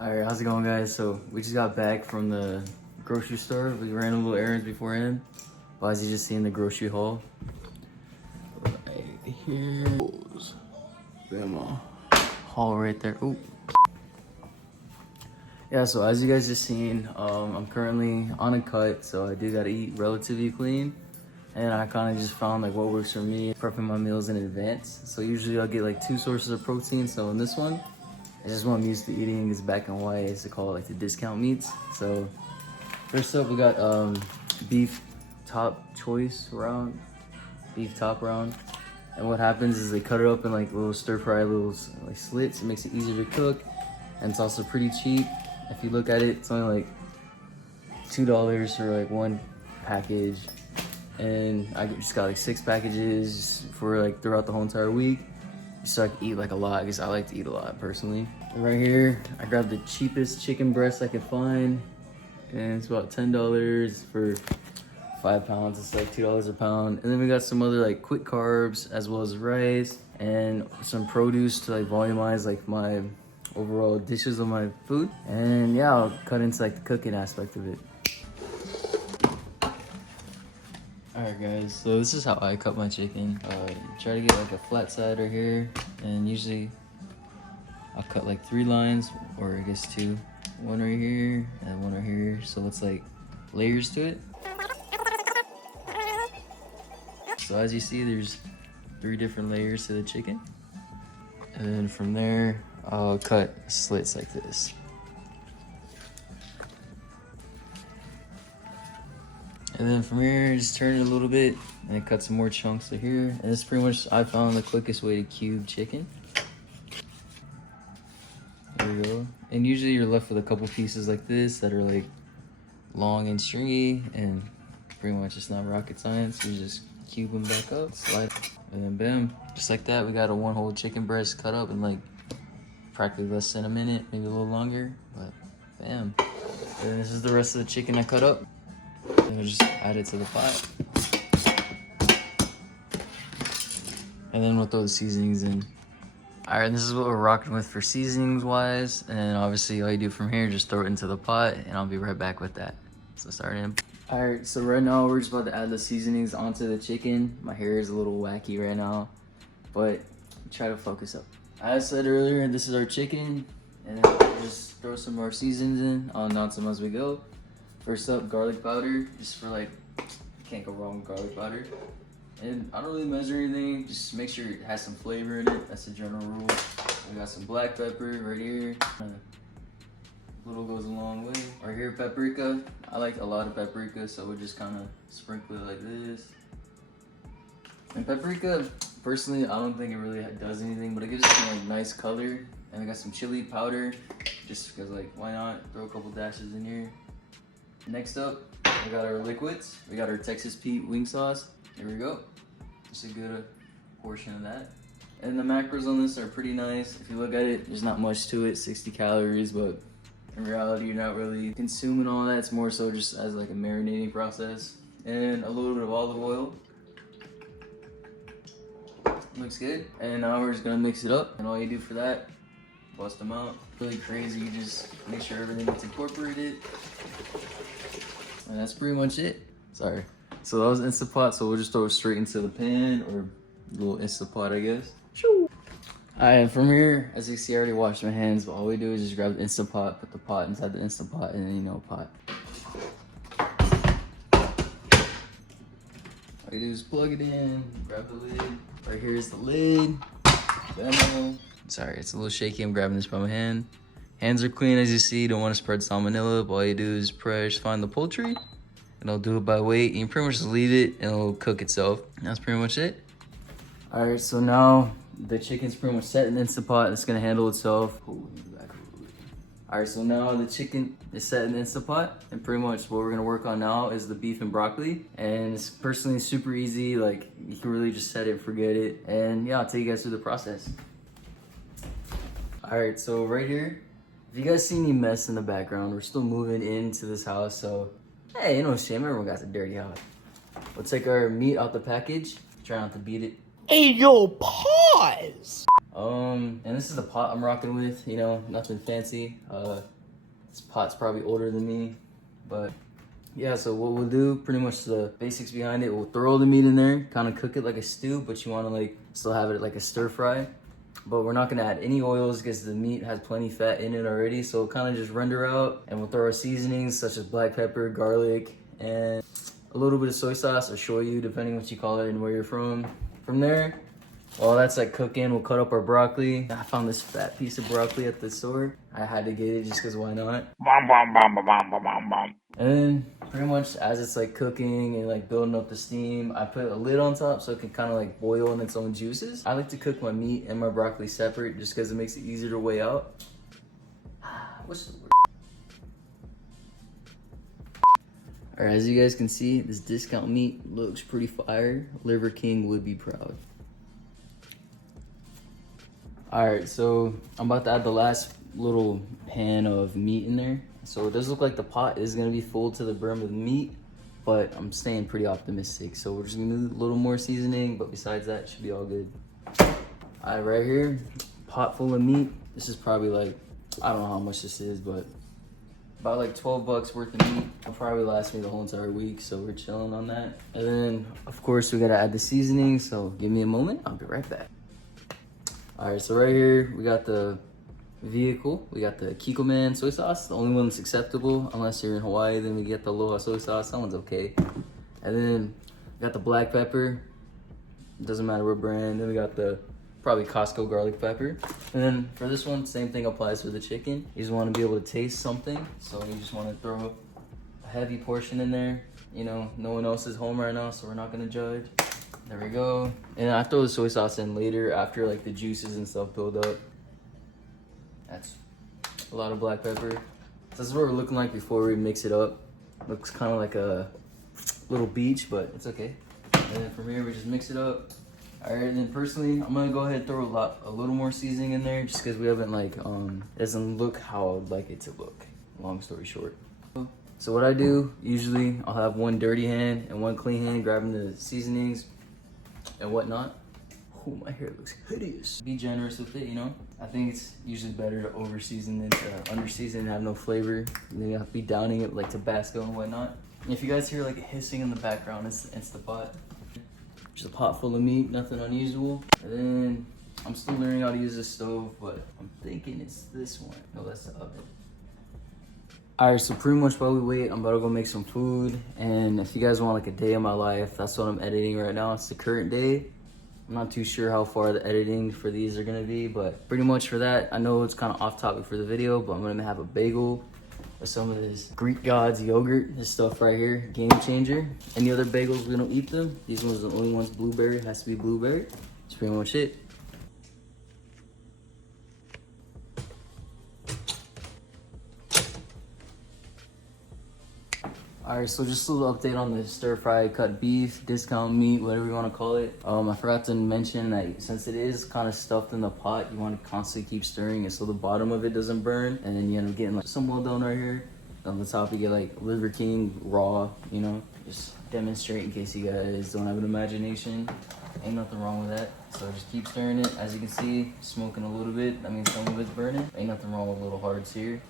Alright, how's it going, guys? So we just got back from the grocery store. We ran a little errands beforehand. But as you just seen the grocery haul. Right here. Bam. Haul right there. Ooh. Yeah, so as you guys just seen, I'm currently on a cut, so I do gotta eat relatively clean. And I kind of just found like what works for me, prepping my meals in advance. So usually I'll get like 2 sources of protein. So in this one, it's just what I'm used to eating. It's black and white. It's called like the discount meats. So first up, we got beef top choice round, beef top round. And what happens is they cut it up in like little stir fry, little like slits. It makes it easier to cook, and it's also pretty cheap. If you look at it, it's only like $2 for like 1 package. And I just got like 6 packages for like throughout the whole entire week. So I can eat like a lot, because I like to eat a lot personally. And right here, I grabbed the cheapest chicken breast I could find. And it's about $10 for 5 pounds. It's like $2 a pound. And then we got some other like quick carbs, as well as rice and some produce to like volumize like my overall dishes of my food. And yeah, I'll cut into like the cooking aspect of it. Alright guys, so this is how I cut my chicken. Try to get like a flat side right here, and usually I'll cut like 3 lines, or I guess 2. 1 right here and 1 right here, so it's like layers to it. So as you see, there's 3 different layers to the chicken. And then from there, I'll cut slits like this. And then from here, just turn it a little bit, and then cut some more chunks to here. And this is pretty much, I found the quickest way to cube chicken. There we go. And usually you're left with a couple pieces like this that are like long and stringy, and pretty much it's not rocket science. You just cube them back up, slide, and then bam. Just like that, we got a 1 whole chicken breast cut up in like practically less than a minute, maybe a little longer, but bam. And this is the rest of the chicken I cut up. And we'll just add it to the pot. And then we'll throw the seasonings in. Alright, this is what we're rocking with for seasonings wise. And obviously all you do from here, just throw it into the pot, and I'll be right back with that. So start in. Alright, so right now we're just about to add the seasonings onto the chicken. My hair is a little wacky right now, but try to focus up. As I said earlier, this is our chicken. And then we'll just throw some more seasonings in, on and some as we go. First up, garlic powder, just for like, can't go wrong with garlic powder. And I don't really measure anything, just make sure it has some flavor in it. That's the general rule. We got some black pepper right here. Little goes a long way. Right here, paprika. I like a lot of paprika, so we'll just kind of sprinkle it like this. And paprika, personally, I don't think it really does anything, but it gives it some like nice color. And I got some chili powder, just because like, why not? Throw a couple dashes in here. Next up, we got our liquids. We got our Texas Pete wing sauce. Here we go. Just a good portion of that. And the macros on this are pretty nice. If you look at it, there's not much to it, 60 calories, but in reality, you're not really consuming all that. It's more so just as like a marinating process. And a little bit of olive oil. Looks good. And now we're just gonna mix it up. And all you do for that, bust them out. Really crazy, you just make sure everything gets incorporated. And that's pretty much it. Sorry. So that was Instant Pot, so we'll just throw it straight into the pan, or a little Instant Pot, I guess. Alright, and from here, as you see, I already washed my hands, but all we do is just grab the Instant Pot, put the pot inside the Instant Pot, and then, you know, pot. All you do is plug it in, grab the lid. Right here is the lid. Bam. Sorry, it's a little shaky. I'm grabbing this by my hand. Hands are clean, as you see. You don't want to spread salmonella, but all you do is press, find the poultry, and I'll do it by weight. And you pretty much just leave it, and it'll cook itself. And that's pretty much it. All right, so now the chicken's pretty much set in the Instant Pot. It's gonna handle itself. All right, so now the chicken is set in the Instant Pot, and pretty much what we're gonna work on now is the beef and broccoli. And it's personally super easy. Like, you can really just set it and forget it. And yeah, I'll take you guys through the process. All right, so right here, if you guys see any mess in the background, we're still moving into this house, so hey, you know, shame, everyone got a dirty house. We'll take our meat out the package, try not to beat it. Hey, yo, pause! And this is the pot I'm rocking with, you know, nothing fancy. This pot's probably older than me, but yeah, so what we'll do, pretty much the basics behind it, we'll throw the meat in there, kind of cook it like a stew, but you want to like still have it like a stir fry. But we're not gonna add any oils because the meat has plenty fat in it already, so we'll kind of just render out, and we'll throw our seasonings such as black pepper, garlic, and a little bit of soy sauce or shoyu, depending what you call it and where you're from. From there, while that's like cooking, we'll cut up our broccoli. I found this fat piece of broccoli at the store. I had to get it just because why not? And then pretty much as it's like cooking and like building up the steam, I put a lid on top so it can kind of like boil in its own juices. I like to cook my meat and my broccoli separate just because it makes it easier to weigh out. What's the word? Alright, as you guys can see, this discount meat looks pretty fire. Liver King would be proud. Alright, so I'm about to add the last little pan of meat in there. So it does look like the pot is gonna be full to the brim of meat, but I'm staying pretty optimistic. So we're just gonna do a little more seasoning, but besides that, it should be all good. Alright, right here, pot full of meat. This is probably like, I don't know how much this is, but about like 12 bucks worth of meat. It'll probably last me the whole entire week, so we're chilling on that. And then, of course, we gotta add the seasoning, so give me a moment, I'll be right back. Alright, so right here, we got the vehicle. We got the Kikkoman soy sauce, the only one that's acceptable. Unless you're in Hawaii, then we get the Aloha soy sauce, that one's okay. And then we got the black pepper, doesn't matter what brand. Then we got the probably Costco garlic pepper. And then for this one, same thing applies for the chicken. You just want to be able to taste something, so you just want to throw a heavy portion in there. You know, no one else is home right now, so we're not gonna judge. There we go. And I throw the soy sauce in later after like the juices and stuff build up. That's a lot of black pepper. So this is what we're looking like before we mix it up. Looks kind of like a little beach, but it's okay. And then from here, we just mix it up. All right, and then personally, I'm gonna go ahead and throw a little more seasoning in there just because we haven't like, it doesn't look how I'd like it to look, long story short. So what I do, usually I'll have one dirty hand and one clean hand grabbing the seasonings and whatnot. Oh, my hair looks hideous. Be generous with it, you know? I think it's usually better to over-season than to under-season and have no flavor. You have to be downing it with like Tabasco and whatnot. And if you guys hear like a hissing in the background, it's the pot. Just a pot full of meat, nothing unusual. And then I'm still learning how to use this stove, but I'm thinking it's this one. No, that's the oven. All right, so pretty much while we wait, I'm about to go make some food. And if you guys want like a day of my life, that's what I'm editing right now. It's the current day. I'm not too sure how far the editing for these are gonna be, but pretty much for that, I know it's kind of off topic for the video, but I'm gonna have a bagel with some of this Greek Gods yogurt, this stuff right here, game changer. Any other bagels, we don't eat them. These ones are the only ones blueberry, it has to be blueberry. That's pretty much it. All right, so just a little update on the stir-fry cut beef, discount meat, whatever you want to call it. I forgot to mention that since it is kind of stuffed in the pot, you want to constantly keep stirring it so the bottom of it doesn't burn. And then you end up getting like some well done right here. On the top, you get like Liver King raw, you know, just demonstrate in case you guys don't have an imagination. Ain't nothing wrong with that. So just keep stirring it. As you can see, smoking a little bit. That means some of it's burning. Ain't nothing wrong with little hearts here.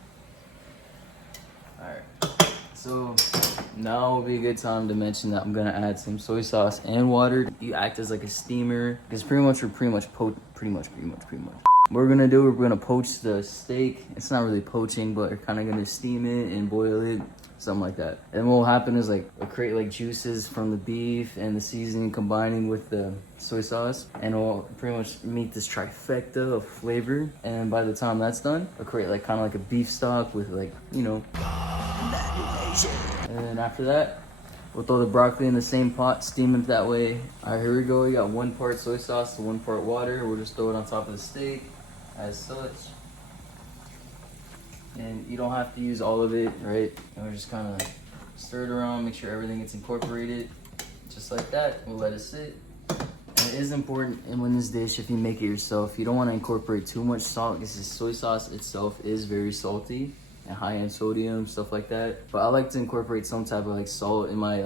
All right. So now will be a good time to mention that I'm gonna add some soy sauce and water. You act as like a steamer because we're pretty much. What we're gonna do, we're gonna poach the steak. It's not really poaching, but we're kind of gonna steam it and boil it, something like that. And what will happen is like we'll create like juices from the beef and the seasoning combining with the soy sauce, and we'll pretty much meet this trifecta of flavor. And by the time that's done, we'll create like kind of like a beef stock with like, you know. And then after that, we'll throw the broccoli in the same pot, steam it that way. All right, here we go. We got 1 part soy sauce to 1 part water. We'll just throw it on top of the steak as such. And you don't have to use all of it, right? And we're just kind of stir it around, make sure everything gets incorporated. Just like that, we'll let it sit. And it is important in this dish, if you make it yourself, you don't want to incorporate too much salt because the soy sauce itself is very salty. and high in sodium, stuff like that. But I like to incorporate some type of like salt in my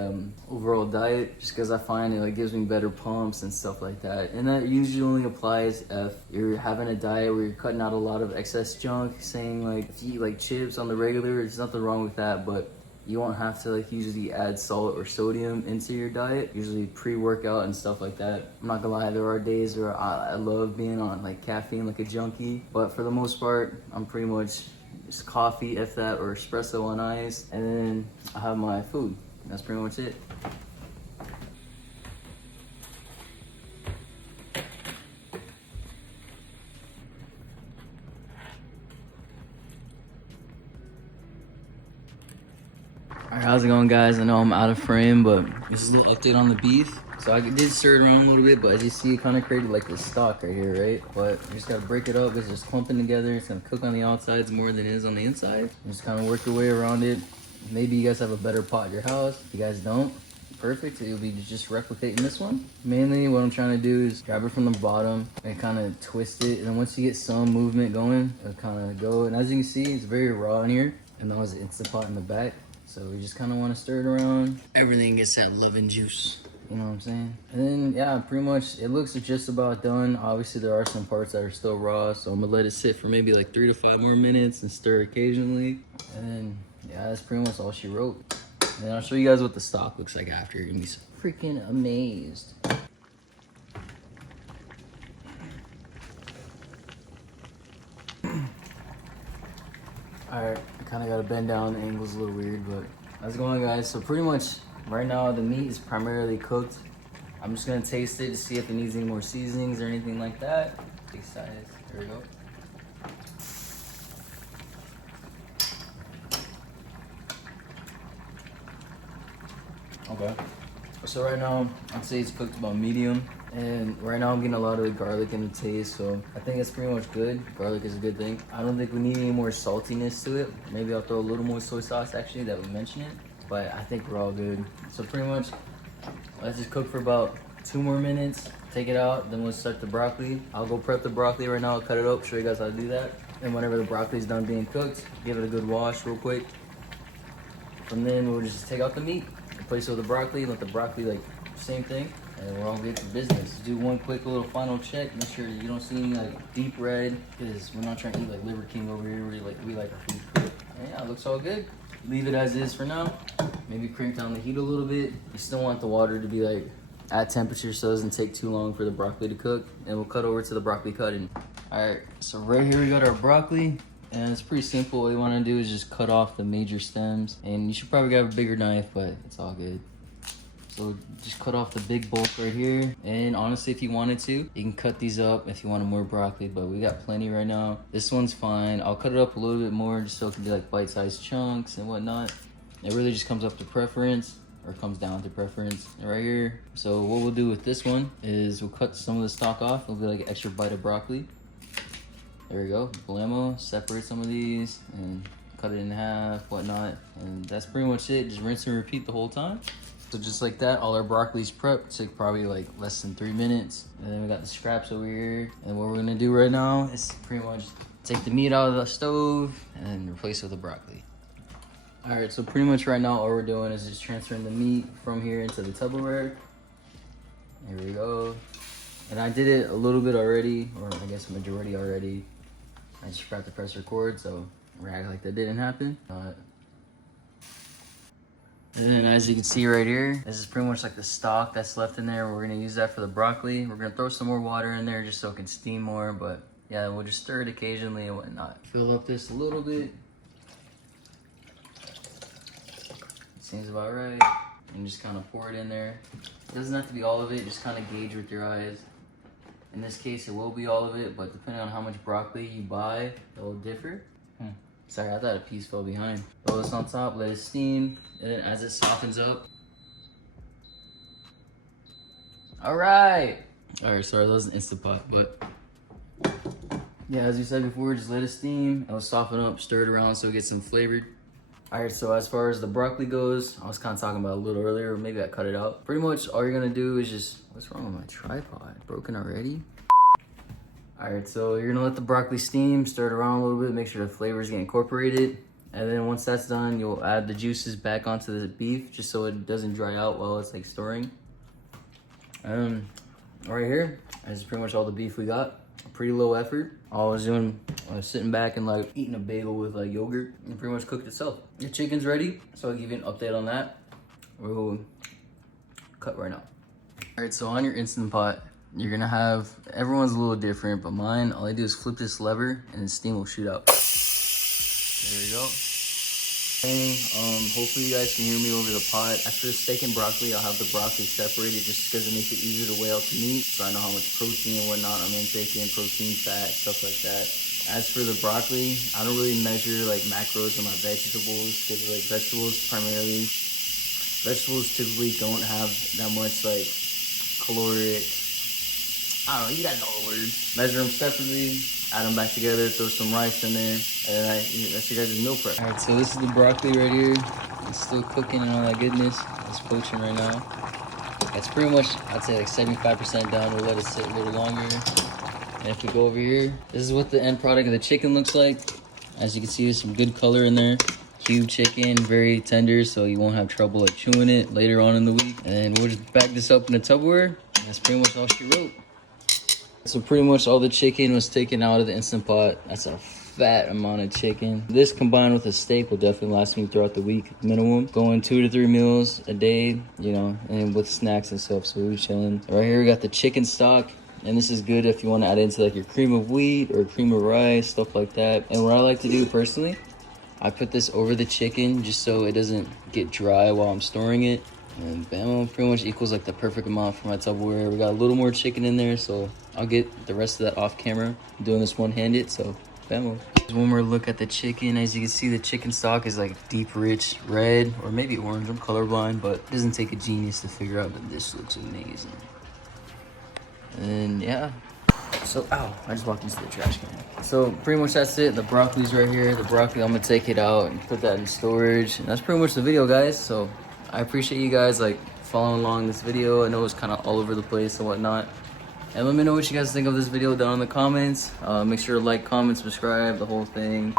overall diet, just because I find it like gives me better pumps and stuff like that. And that usually only applies if you're having a diet where you're cutting out a lot of excess junk. Saying like if you eat like chips on the regular, there's nothing wrong with that, but you won't have to like usually add salt or sodium into your diet, usually pre-workout and stuff like that. I'm not gonna lie, there are days where I love being on like caffeine like a junkie, but for the most part, I'm pretty much just coffee, if that, or espresso on ice, and then I have my food. That's pretty much it. Alright, how's it going, guys? I know I'm out of frame, but this is a little update on the beef. So I did stir it around a little bit, but as you see, it kind of created like this stock right here, right? But you just gotta break it up. It's just clumping together. It's gonna cook on the outsides more than it is on the inside. You just kind of work your way around it. Maybe you guys have a better pot at your house. If you guys don't, perfect. It'll be just replicating this one. Mainly what I'm trying to do is grab it from the bottom and kind of twist it. And then once you get some movement going, it'll kind of go. And as you can see, it's very raw in here. And that was the Instant Pot in the back. So we just kind of want to stir it around. Everything gets that love and juice. You know what I'm saying? And then, yeah, pretty much it looks just about done. Obviously, there are some parts that are still raw. So I'm going to let it sit for maybe like 3 to 5 more minutes and stir occasionally. And then, yeah, that's pretty much all she wrote. And I'll show you guys what the stock looks like after. You're going to be so freaking amazed. Alright, I kind of got to bend down. The angle's a little weird, but how's it going, guys? So pretty much right now the meat is primarily cooked. I'm just going to taste it to see if it needs any more seasonings or anything like that. Take size. There we go. Okay. So right now, I'd say it's cooked about medium. And right now I'm getting a lot of the garlic in the taste, so I think it's pretty much good. Garlic is a good thing. I don't think we need any more saltiness to it. Maybe I'll throw a little more soy sauce actually that we mentioned it. But I think we're all good. So pretty much, let's just cook for about 2 more minutes. Take it out, then we'll start the broccoli. I'll go prep the broccoli right now. I'll cut it up, show you guys how to do that. And whenever the broccoli's done being cooked, give it a good wash real quick. From then we'll just take out the meat, replace it with the broccoli, let the broccoli like same thing. And we're all good for business. Do one quick little final check. Make sure that you don't see any like deep red, because we're not trying to eat like Liver King over here. We like our food cooked. And yeah, it looks all good. Leave it as is for now. Maybe crank down the heat a little bit. You still want the water to be like at temperature so it doesn't take too long for the broccoli to cook. And we'll cut over to the broccoli cutting. All right, so right here we got our broccoli. And it's pretty simple. What you want to do is just cut off the major stems. And you should probably grab a bigger knife, but it's all good. So just cut off the big bulk right here. And honestly, if you wanted to, you can cut these up if you wanted more broccoli, but we got plenty right now. This one's fine. I'll cut it up a little bit more just so it can be like bite-sized chunks and whatnot. It really just comes up to preference, or comes down to preference right here. So what we'll do with this one is we'll cut some of the stalk off. It'll be like an extra bite of broccoli. There we go. Blammo. Separate some of these and cut it in half, whatnot. And that's pretty much it. Just rinse and repeat the whole time. So just like that, all our broccoli's prepped. Took probably like less than 3 minutes. And then we got the scraps over here. And what we're gonna do right now is pretty much take the meat out of the stove and then replace it with the broccoli. All right, so pretty much right now all we're doing is just transferring the meat from here into the Tupperware. Here we go. And I did it a little bit already, or I guess majority already. I just forgot to press record, so we're acting like that didn't happen. And then as you can see right here, this is pretty much like the stock that's left in there. We're gonna use that for the broccoli. We're gonna throw some more water in there just so it can steam more, but yeah, we'll just stir it occasionally and whatnot. Fill up this a little bit. Seems about right. And just kind of pour it in there. It doesn't have to be all of it, just kind of gauge with your eyes. In this case, it will be all of it, but depending on how much broccoli you buy, it will differ. Sorry, I thought a piece fell behind. Throw this on top, let it steam, and then as it softens up. All right, sorry, that was an Instant Pot, but yeah, as you said before, just let it steam, it'll soften up, stir it around so it gets some flavored. All right, so as far as the broccoli goes, I was kind of talking about it a little earlier, or maybe I cut it out. Pretty much all you're gonna do is just, what's wrong with my tripod? Broken already? All right, so you're gonna let the broccoli steam, stir it around a little bit, make sure the flavors get incorporated. And then once that's done, you'll add the juices back onto the beef just so it doesn't dry out while it's like storing. Right here is pretty much all the beef we got. Pretty low effort. All I was doing was sitting back and like eating a bagel with like yogurt, and pretty much cooked itself. The chicken's ready, so I'll give you an update on that. We'll cut right now. All right, so on your Instant Pot, you're gonna have, everyone's a little different, but mine, all I do is flip this lever and the steam will shoot out. There we go. Okay, hopefully you guys can hear me over the pot. After the steak and broccoli, I'll have the broccoli separated just because it makes it easier to weigh out the meat. So I know how much protein and whatnot I'm intaking, protein, fat, stuff like that. As for the broccoli, I don't really measure like macros in my vegetables because like vegetables typically don't have that much like caloric, I don't know, you guys know the word. Measure them separately, add them back together, throw some rice in there, and that's your guys' meal prep. All right, so this is the broccoli right here. It's still cooking and all that goodness. It's poaching right now. That's pretty much, I'd say like 75% done. We'll let it sit a little longer. And if we go over here, this is what the end product of the chicken looks like. As you can see, there's some good color in there. Cube chicken, very tender, so you won't have trouble like chewing it later on in the week. And we'll just bag this up in a Tupperware. And that's pretty much all she wrote. So pretty much all the chicken was taken out of the Instant Pot. That's a fat amount of chicken. This combined with a steak will definitely last me throughout the week minimum. Going 2 to 3 meals a day, you know, and with snacks and stuff, so we're chilling. Right here we got the chicken stock. And this is good if you want to add into like your cream of wheat or cream of rice, stuff like that. And what I like to do personally, I put this over the chicken just so it doesn't get dry while I'm storing it. And bam, pretty much equals like the perfect amount for my Tupperware. We got a little more chicken in there, so I'll get the rest of that off camera. I'm doing this one-handed, so bam. One more look at the chicken. As you can see, the chicken stock is like deep, rich red, or maybe orange. I'm colorblind, but it doesn't take a genius to figure out that this looks amazing. And yeah. So, ow, I just walked into the trash can. So pretty much that's it. The broccoli's right here. The broccoli, I'm gonna take it out and put that in storage. And that's pretty much the video, guys. So I appreciate you guys like following along this video. I know it's kind of all over the place and whatnot. And let me know what you guys think of this video down in the comments. Make sure to like, comment, subscribe, the whole thing.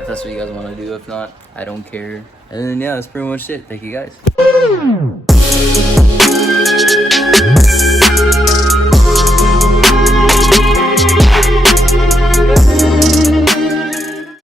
If that's what you guys want to do. If not, I don't care. And then yeah, that's pretty much it. Thank you guys.